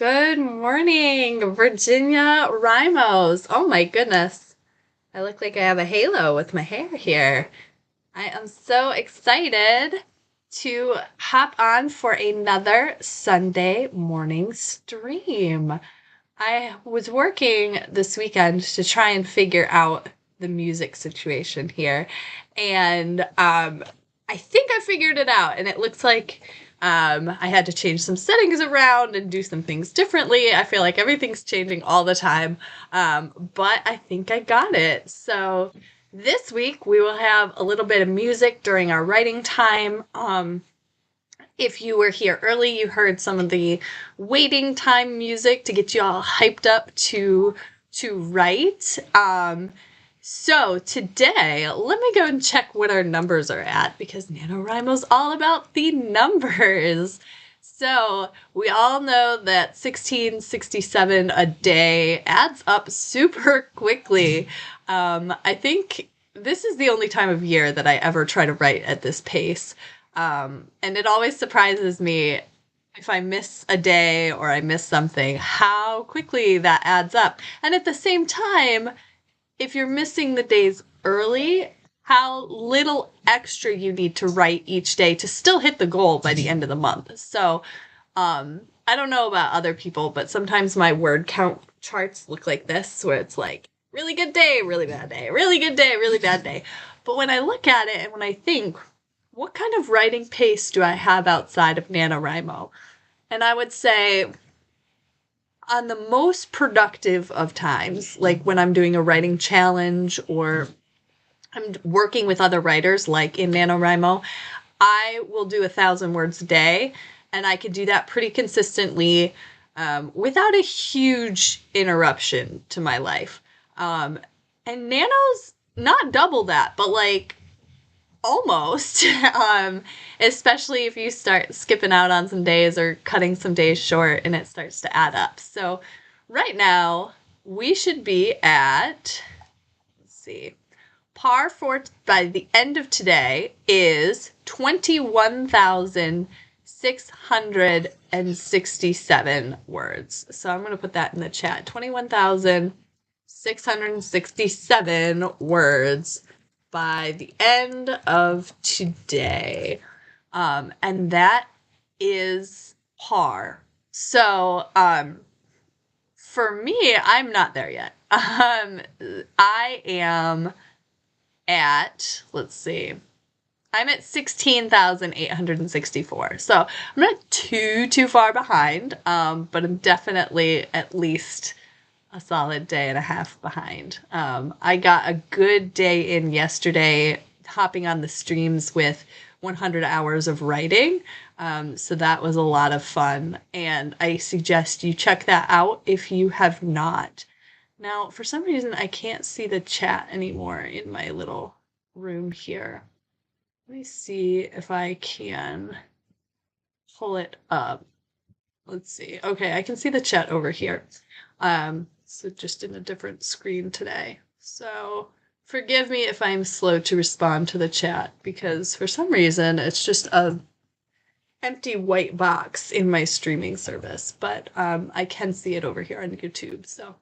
Good morning, Virginia Rimos. Oh my goodness. I look like I have a halo with my hair here. I am so excited to hop on for another Sunday morning stream. I was working this weekend to try and figure out the music situation here, and I think I figured it out, and it looks like I had to change some settings around and do some things differently. I feel like everything's changing all the time, but I think I got it. So this week we will have a little bit of music during our writing time. If you were here early, you heard some of the waiting time music to get you all hyped up to write. So today, let me go and check what our numbers are at because NaNoWriMo's all about the numbers. So we all know that 1667 a day adds up super quickly. I think this is the only time of year that I ever try to write at this pace. And it always surprises me if I miss a day or I miss something, how quickly that adds up. And at the same time, if you're missing the days early, how little extra you need to write each day to still hit the goal by the end of the month. So, I don't know about other people, but sometimes my word count charts look like this, where it's like, really good day, really bad day, really good day, really bad day. But when I look at it and when I think, what kind of writing pace do I have outside of NaNoWriMo? And I would say on the most productive of times, like when I'm doing a writing challenge or I'm working with other writers, like in NaNoWriMo, I will do 1,000 words a day, and I could do that pretty consistently without a huge interruption to my life. And Nano's not double that, but like almost. Especially if you start skipping out on some days or cutting some days short and it starts to add up. So right now we should be at, let's see, par for by the end of today is 21,667 words. So I'm going to put that in the chat. 21,667 words by the end of today. And that is par. So, for me, I'm not there yet. I am at, let's see, I'm at 16,864. So I'm not too far behind, but I'm definitely at least a solid day and a half behind. I got a good day in yesterday, hopping on the streams with 100 hours of writing. So that was a lot of fun. And I suggest you check that out if you have not. Now, for some reason, I can't see the chat anymore in my little room here. Let me see if I can pull it up. Let's see. Okay, I can see the chat over here. So just in a different screen today. So forgive me if I'm slow to respond to the chat because for some reason it's just a empty white box in my streaming service, but I can see it over here on YouTube. So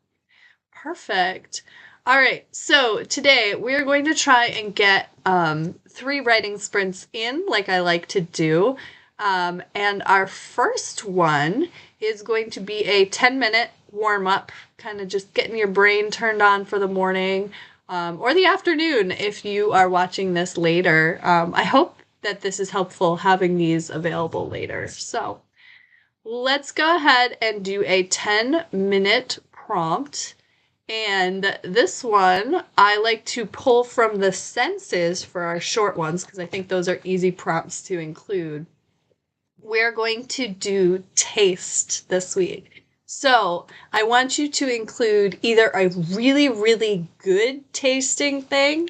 perfect. All right, so today we're going to try and get 3 writing sprints in like I like to do. And our first one is going to be a 10-minute warm-up, kind of just getting your brain turned on for the morning or the afternoon if you are watching this later. I hope that this is helpful having these available later. So let's go ahead and do a 10-minute prompt. And this one, I like to pull from the senses for our short ones because I think those are easy prompts to include. We're going to do taste this week. So I want you to include either a really, really good tasting thing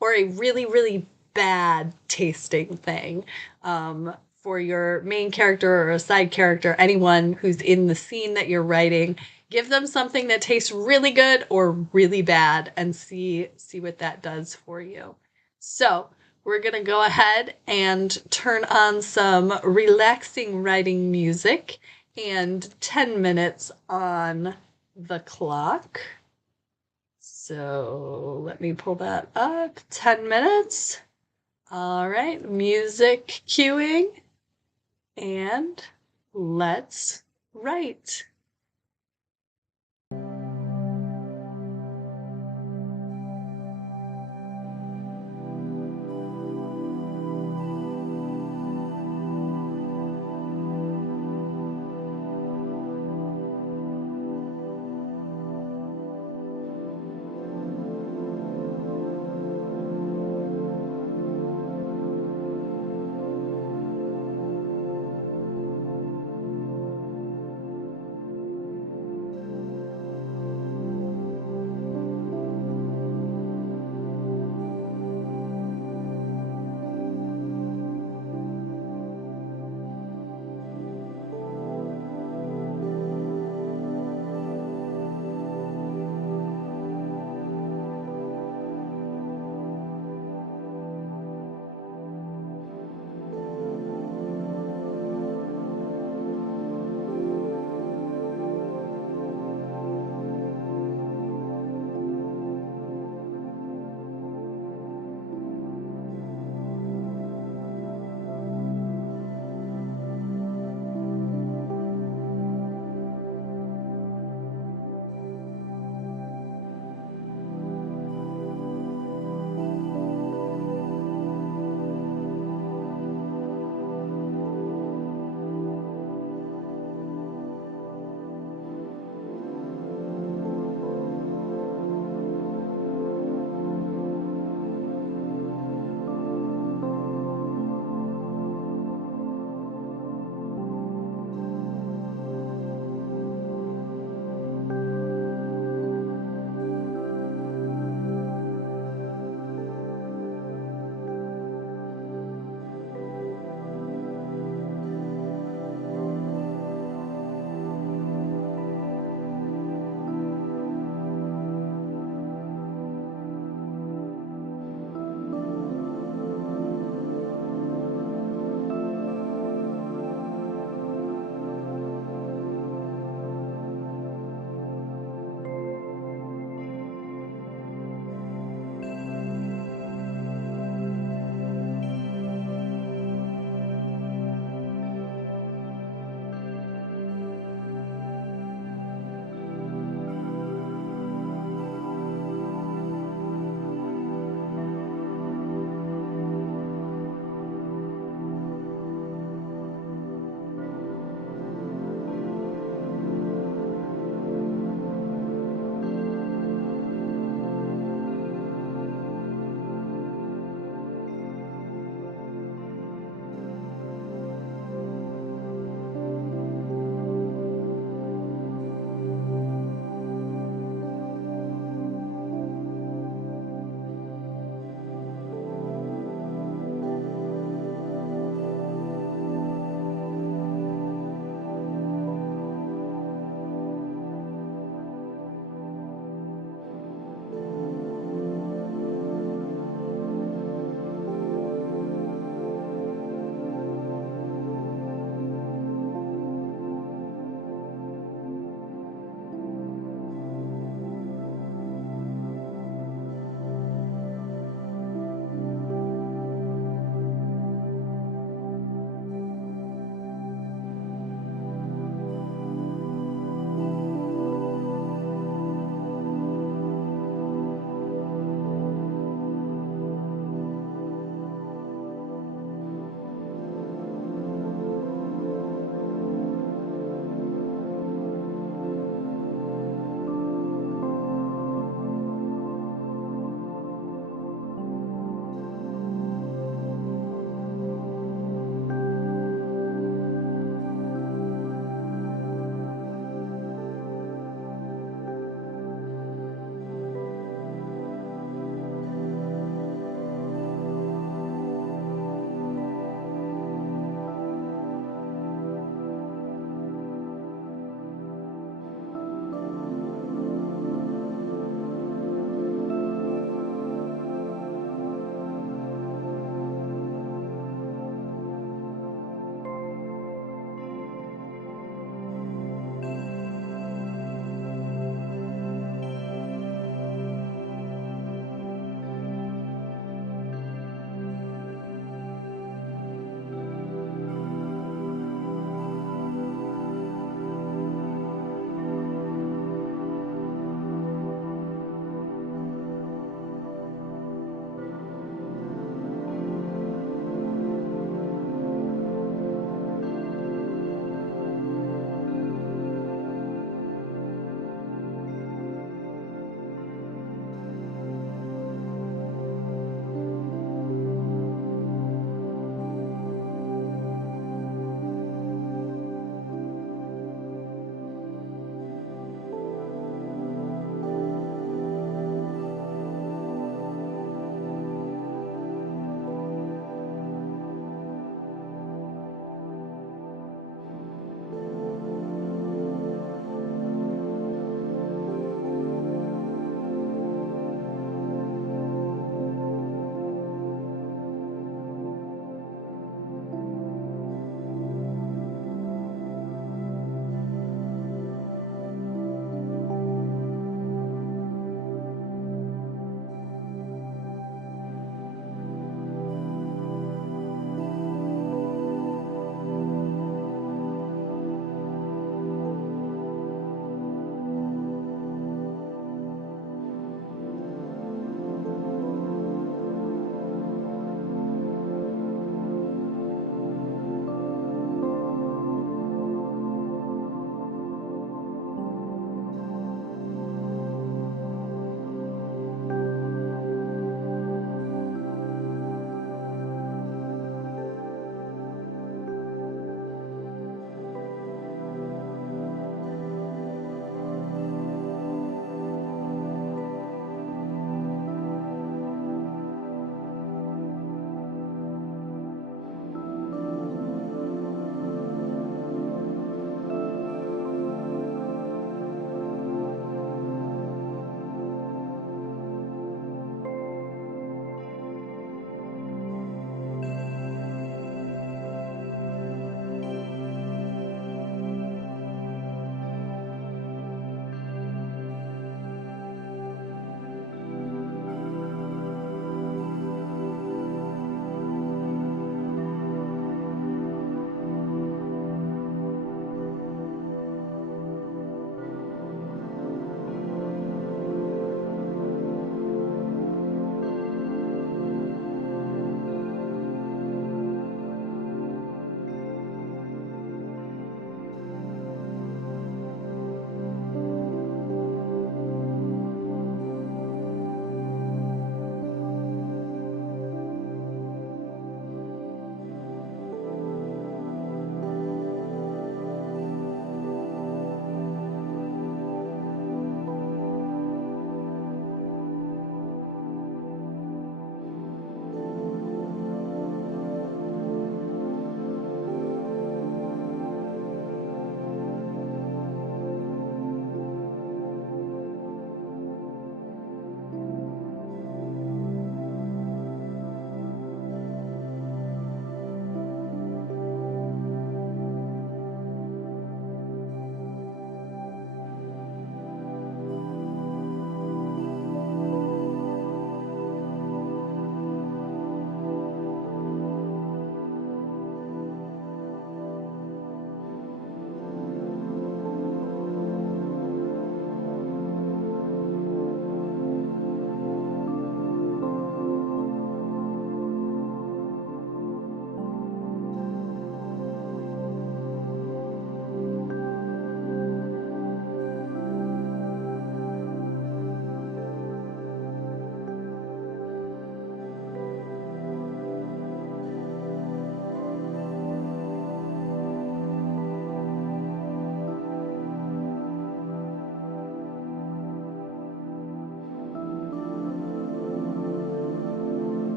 or a really, really bad tasting thing for your main character or a side character, anyone who's in the scene that you're writing. Give them something that tastes really good or really bad and see what that does for you. So we're going to go ahead and turn on some relaxing writing music, and 10 minutes on the clock. So let me pull that up. 10 minutes. All right, music cueing. And let's write.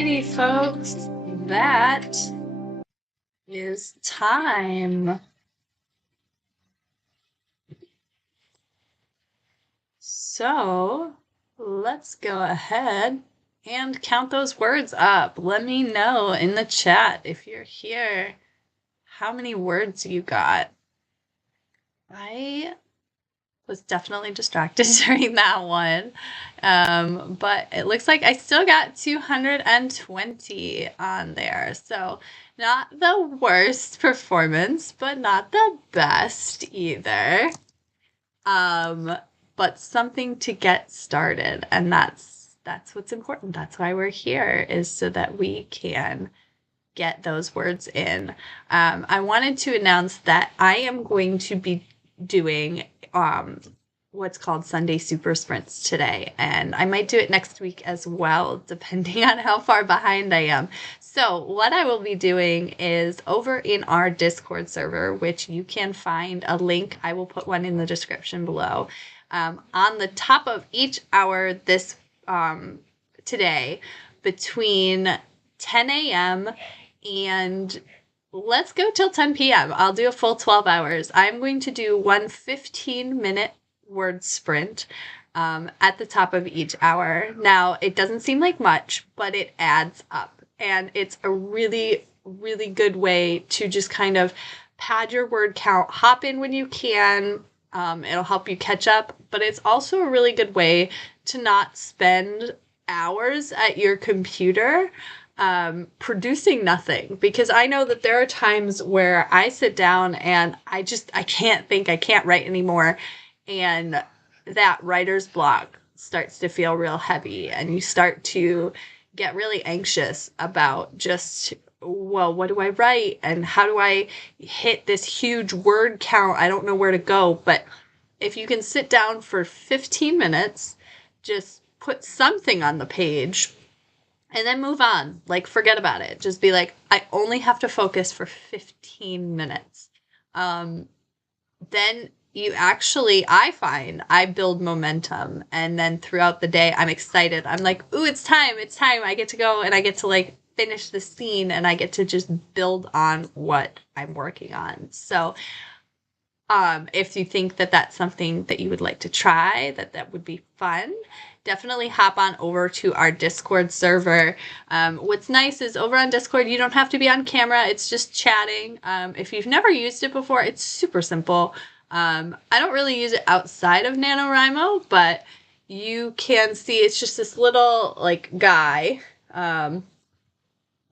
Alrighty, folks, that is time. So let's go ahead and count those words up. Let me know in the chat if you're here how many words you got. I was definitely distracted during that one. But it looks like I still got 220 on there. So not the worst performance, but not the best either. But something to get started. And that's what's important. That's why we're here, is so that we can get those words in. I wanted to announce that I am going to be doing what's called Sunday Super Sprints today, and I might do it next week as well, depending on how far behind I am. So what I will be doing is over in our Discord server, which you can find a link. I will put one in the description below. On the top of each hour this today, between 10 a.m. and let's go till 10 p.m. I'll do a full 12 hours. I'm going to do one 15-minute word sprint at the top of each hour. Now, it doesn't seem like much, but it adds up. And it's a really, really good way to just kind of pad your word count, hop in when you can. It'll help you catch up, but it's also a really good way to not spend hours at your computer producing nothing, because I know that there are times where I sit down and I can't think, I can't write anymore, and that writer's block starts to feel real heavy, and you start to get really anxious about just, well, what do I write and how do I hit this huge word count? I don't know where to go. But if you can sit down for 15 minutes, just put something on the page, and then move on. Like, forget about it. Just be like, I only have to focus for 15 minutes. Then you actually, I find, I build momentum. And then throughout the day, I'm excited. I'm like, ooh, it's time. I get to go and I get to like finish the scene, and I get to just build on what I'm working on. So if you think that that's something that you would like to try, that would be fun, definitely hop on over to our Discord server. What's nice is over on Discord, you don't have to be on camera. It's just chatting. If you've never used it before, it's super simple. I don't really use it outside of NaNoWriMo, but you can see it's just this little like guy,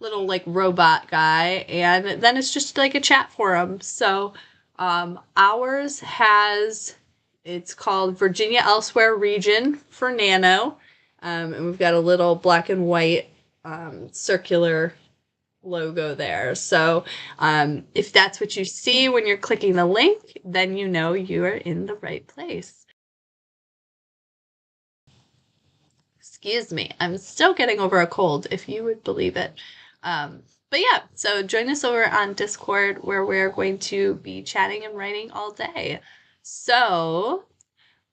little like robot guy, and then it's just like a chat forum. So ours has, it's called Virginia Elsewhere Region for Nano. And we've got a little black and white circular logo there. So if that's what you see when you're clicking the link, then you know you are in the right place. Excuse me, I'm still getting over a cold, if you would believe it. But yeah, so join us over on Discord, where we're going to be chatting and writing all day. So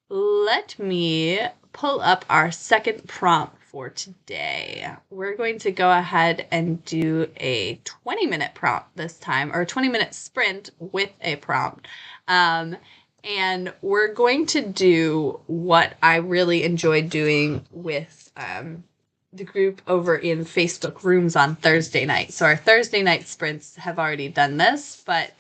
let me pull up our second prompt for today. We're going to go ahead and do a 20-minute prompt this time, or a 20-minute sprint with a prompt. And we're going to do what I really enjoyed doing with the group over in Facebook rooms on Thursday night. So our Thursday night sprints have already done this, but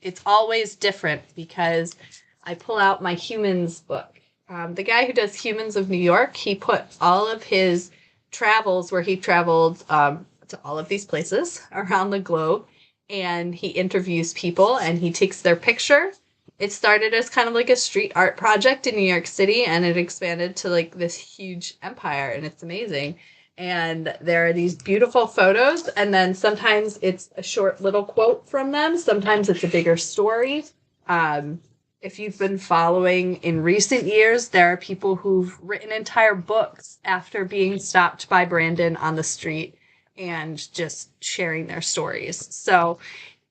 it's always different because I pull out my Humans book. The guy who does Humans of New York, he put all of his travels where he traveled to all of these places around the globe, and he interviews people and he takes their picture. It started as kind of like a street art project in New York City, and it expanded to like this huge empire, and it's amazing. And there are these beautiful photos, and then sometimes it's a short little quote from them. Sometimes it's a bigger story. If you've been following in recent years, there are people who've written entire books after being stopped by Brandon on the street and just sharing their stories. So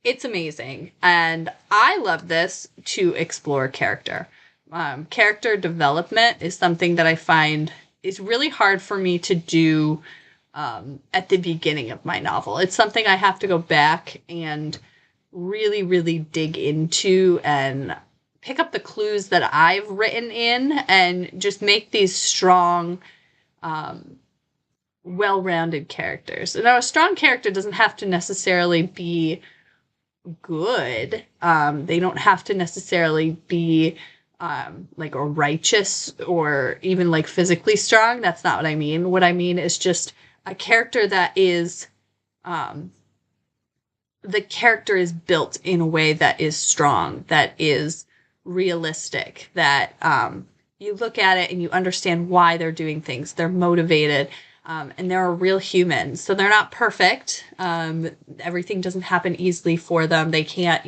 it's amazing. And I love this to explore character. Character development is something that I find is really hard for me to do at the beginning of my novel. It's something I have to go back and really, really dig into and pick up the clues that I've written in and just make these strong, well-rounded characters. Now, a strong character doesn't have to necessarily be good. They don't have to necessarily be like a righteous or even like physically strong. That's not what I mean. What I mean is just a character that is the character is built in a way that is strong, that is realistic, that you look at it and you understand why they're doing things. They're motivated. And they're a real human. So they're not perfect. Everything doesn't happen easily for them. They can't,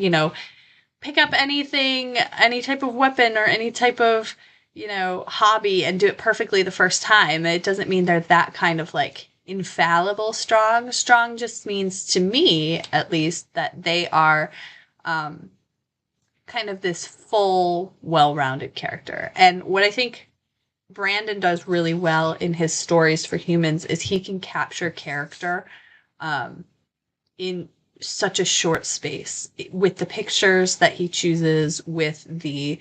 pick up anything, any type of weapon or any type of, hobby and do it perfectly the first time. It doesn't mean they're that kind of like infallible strong. Strong just means, to me at least, that they are kind of this full, well-rounded character. And what I think Brandon does really well in his stories for humans is he can capture character in such a short space with the pictures that he chooses, with the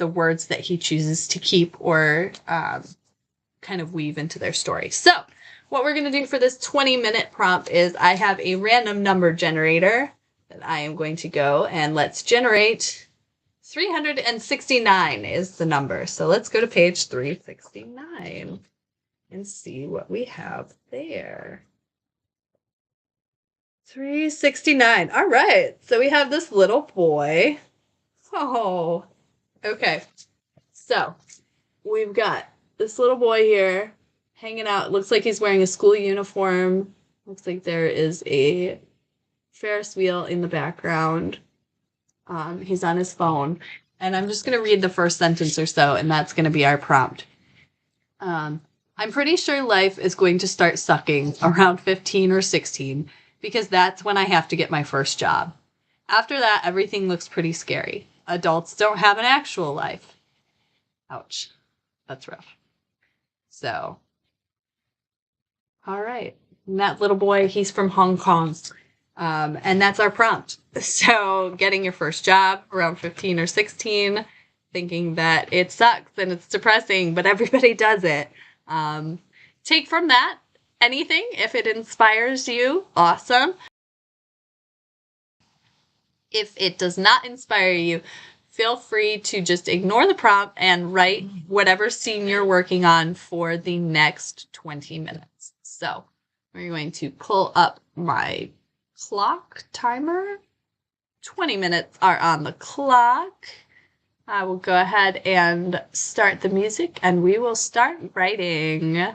words that he chooses to keep or kind of weave into their story. So what we're going to do for this 20-minute prompt is I have a random number generator that I am going to go and let's generate 369 is the number. So let's go to page 369 and see what we have there. 369. All right. So we have this little boy. Oh, okay. So we've got this little boy here hanging out. Looks like he's wearing a school uniform. Looks like there is a Ferris wheel in the background. He's on his phone. And I'm just going to read the first sentence or so, and that's going to be our prompt. I'm pretty sure life is going to start sucking around 15 or 16 because that's when I have to get my first job. After that, everything looks pretty scary. Adults don't have an actual life. Ouch. That's rough. So, all right. And that little boy, he's from Hong Kong. And that's our prompt. So getting your first job around 15 or 16, thinking that it sucks and it's depressing, but everybody does it. Take from that anything. If it inspires you, awesome. If it does not inspire you, feel free to just ignore the prompt and write whatever scene you're working on for the next 20 minutes. So we're going to pull up my clock timer. 20 minutes are on the clock. I will go ahead and start the music and we will start writing.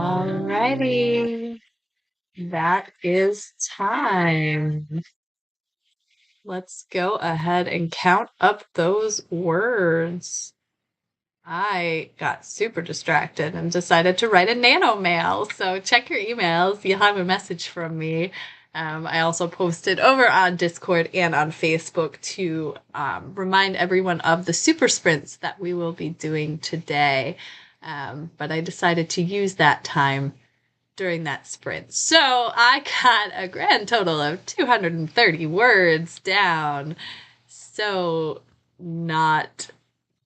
Alrighty. That is time. Let's go ahead and count up those words. I got super distracted and decided to write a nano mail. So check your emails. You'll have a message from me. I also posted over on Discord and on Facebook to remind everyone of the super sprints that we will be doing today. But I decided to use that time during that sprint. So I got a grand total of 230 words down. So not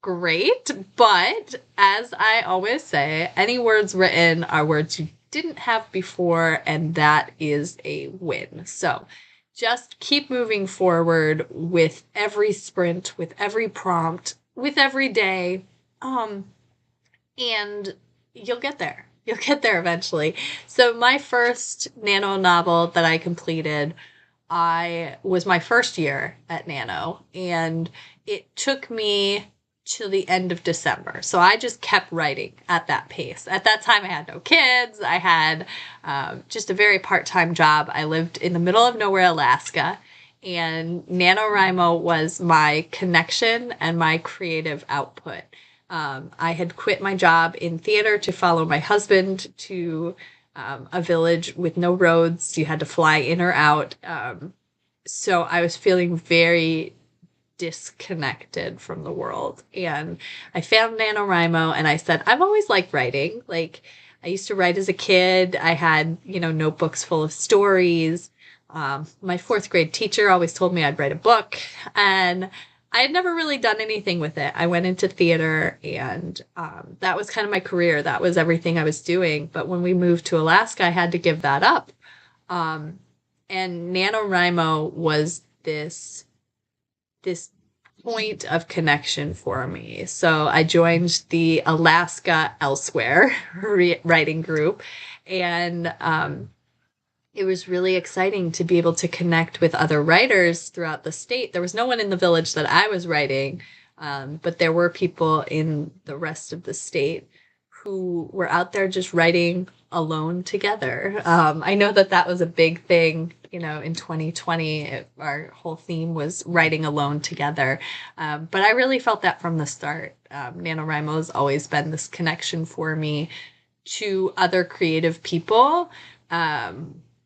great, but as I always say, any words written are words you didn't have before, and that is a win. So just keep moving forward with every sprint, with every prompt, with every day, and you'll get there. You'll get there eventually. So my first Nano novel that I completed, I was my first year at Nano, and it took me till the end of December. So I just kept writing at that pace. At that time, I had no kids. I had just a very part-time job. I lived in the middle of nowhere, Alaska, and NaNoWriMo was my connection and my creative output. I had quit my job in theater to follow my husband to a village with no roads. You had to fly in or out. So I was feeling very disconnected from the world. And I found NaNoWriMo and I said, I've always liked writing. Like, I used to write as a kid. I had, notebooks full of stories. My fourth grade teacher always told me I'd write a book. And I had never really done anything with it. I went into theater and that was kind of my career. That was everything I was doing. But when we moved to Alaska, I had to give that up. And NaNoWriMo was this point of connection for me. So I joined the Alaska Elsewhere writing group, and it was really exciting to be able to connect with other writers throughout the state. There was no one in the village that I was writing, but there were people in the rest of the state who were out there just writing alone together. I know that was a big thing, in 2020, our whole theme was writing alone together. But I really felt that from the start. NaNoWriMo has always been this connection for me to other creative people,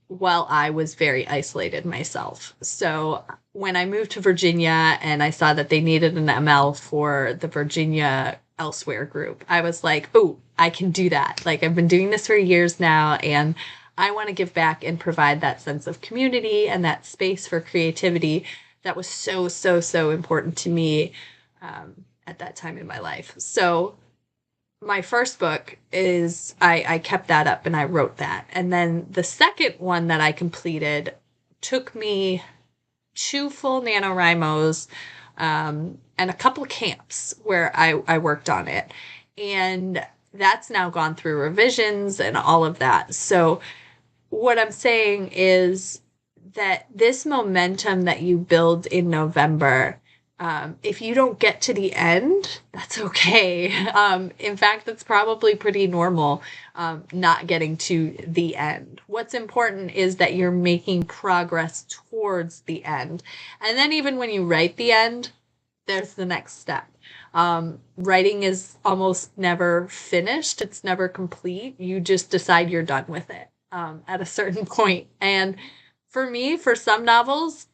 while I was very isolated myself. So when I moved to Virginia and I saw that they needed an ML for the Virginia Elsewhere group, I was like, oh, I can do that. Like, I've been doing this for years now, and I want to give back and provide that sense of community and that space for creativity that was so, so, so important to me at that time in my life. So my first book is, I kept that up and I wrote that. And then the second one that I completed took me 2 full NaNoWriMos and a couple camps where I worked on it. And that's now gone through revisions and all of that. So what I'm saying is that this momentum that you build in November, if you don't get to the end, that's okay. In fact, that's probably pretty normal, not getting to the end. What's important is that you're making progress towards the end. And then even when you write the end, there's the next step. Writing is almost never finished. It's never complete. You just decide you're done with it at a certain point. And for me, for some novels,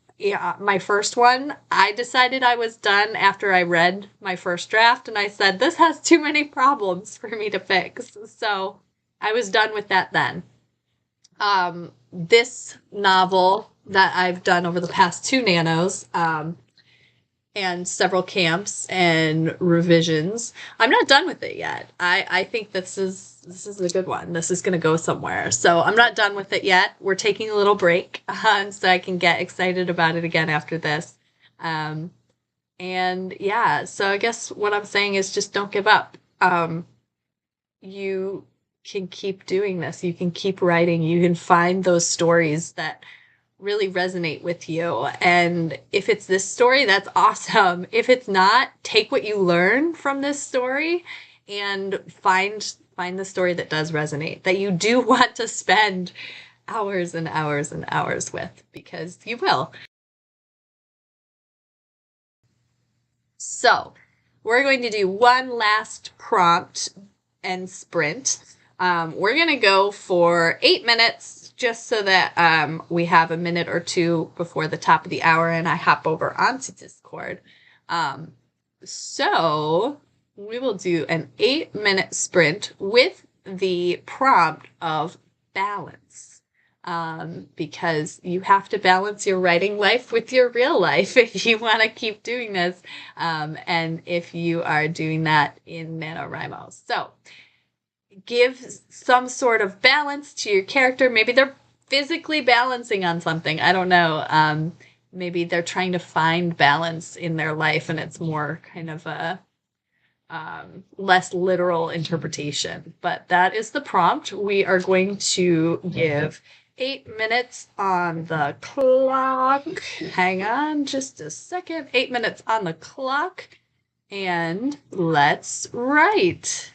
my first one, I decided I was done after I read my first draft, and I said, this has too many problems for me to fix. So I was done with that then. This novel that I've done over the past 2 nanos, and several camps and revisions, I'm not done with it yet. I think this is a good one. This is going to go somewhere. So I'm not done with it yet. We're taking a little break so I can get excited about it again after this. And yeah, so I guess what I'm saying is just don't give up. You can keep doing this. You can keep writing. You can find those stories that really resonate with you. And if it's this story, that's awesome. If it's not, take what you learn from this story and find the story that does resonate, that you do want to spend hours and hours and hours with, because you will. So we're going to do one last prompt and sprint. We're going to go for 8 minutes just so that we have a minute or two before the top of the hour and I hop over onto Discord. So we will do an 8-minute sprint with the prompt of balance. Because you have to balance your writing life with your real life if you want to keep doing this, and if you are doing that in NaNoWriMo. So give some sort of balance to your character. Maybe they're physically balancing on something. I don't know. Maybe they're trying to find balance in their life and it's more kind of a less literal interpretation. But that is the prompt. We are going to give 8 minutes on the clock. Hang on just a second. 8 minutes on the clock. And let's write.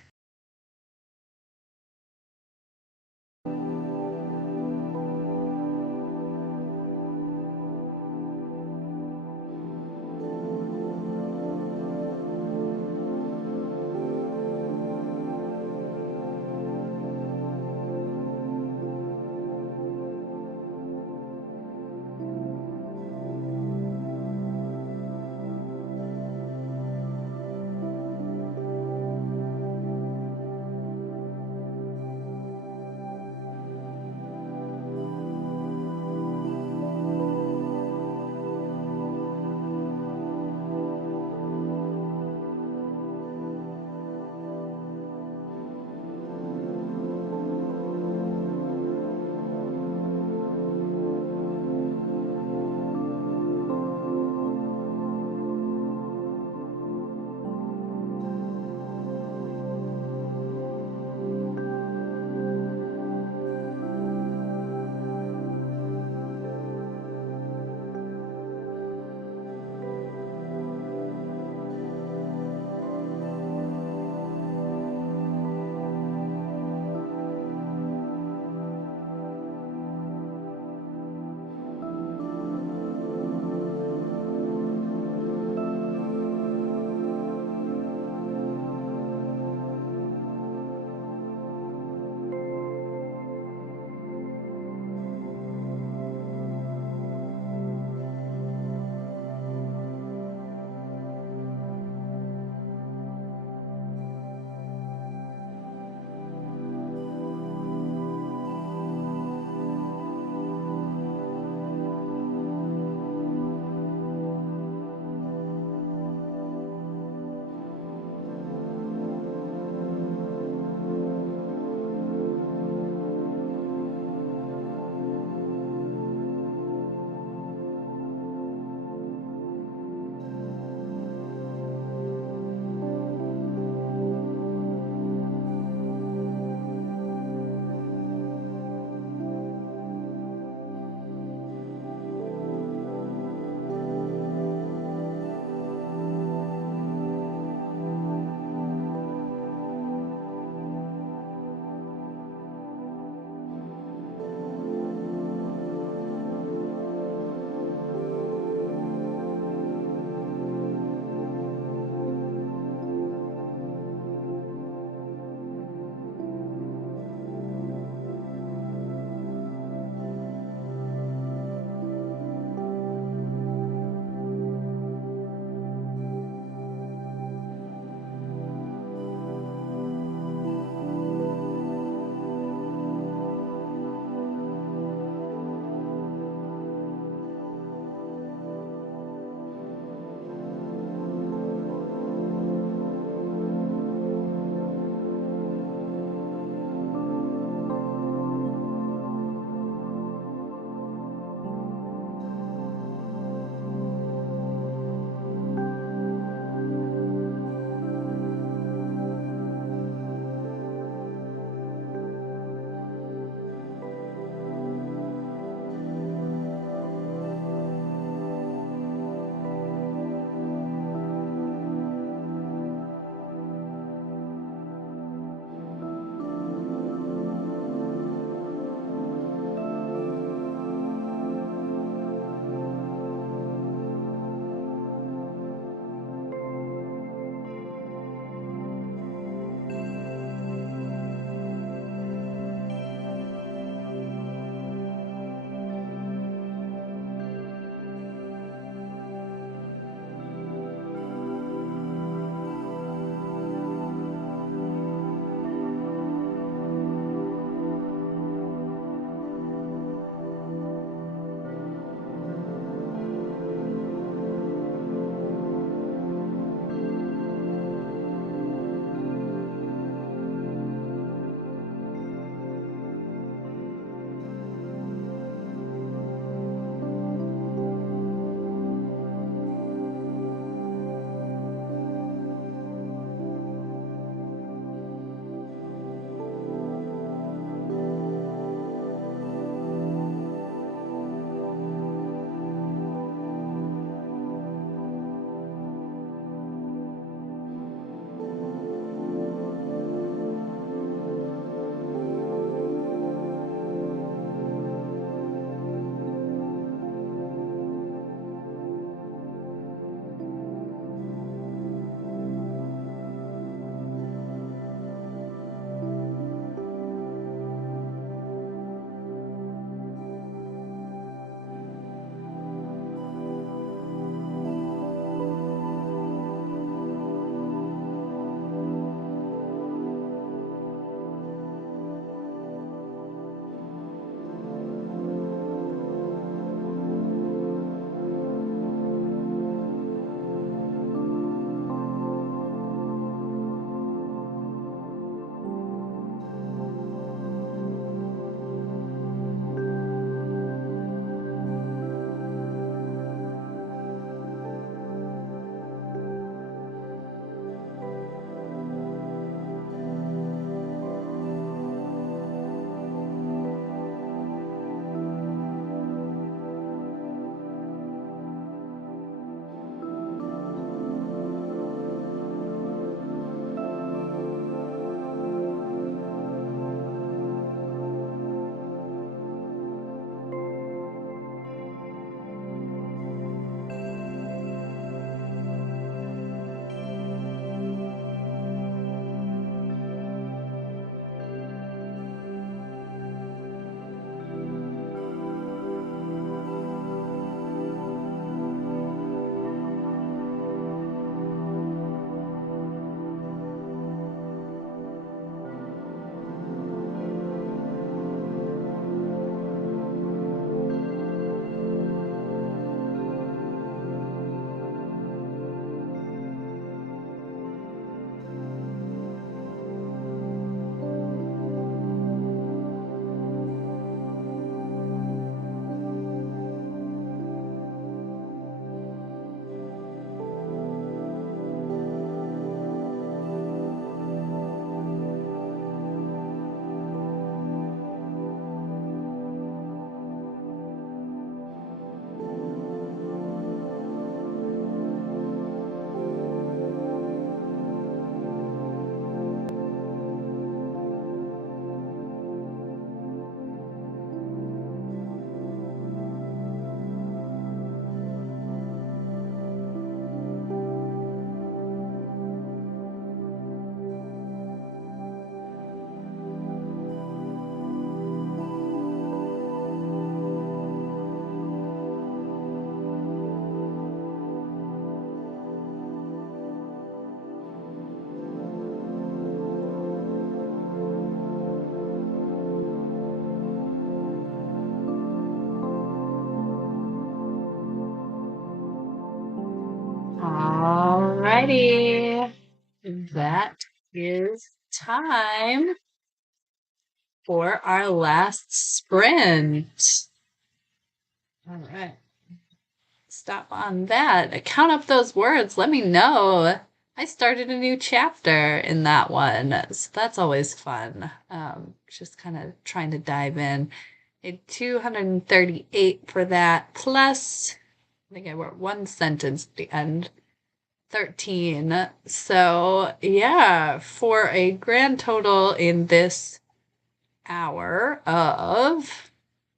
ready. That is time for our last sprint. All right. Stop on that. Count up those words. Let me know. I started a new chapter in that one. So that's always fun. Just kind of trying to dive in. 238 for that. Plus, I think I wrote one sentence at the end. 13. So, yeah, for a grand total in this hour of,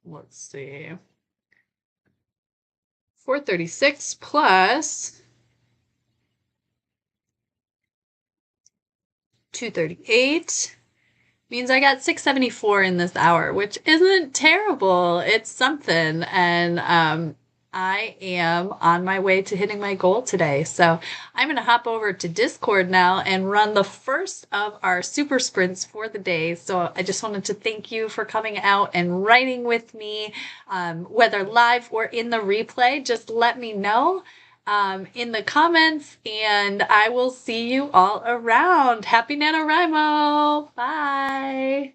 let's see, 436 plus 238 means I got 674 in this hour, which isn't terrible. It's something. And I am on my way to hitting my goal today. So I'm going to hop over to Discord now and run the first of our super sprints for the day. So I just wanted to thank you for coming out and writing with me, whether live or in the replay. Just let me know in the comments, and I will see you all around. Happy NaNoWriMo! Bye!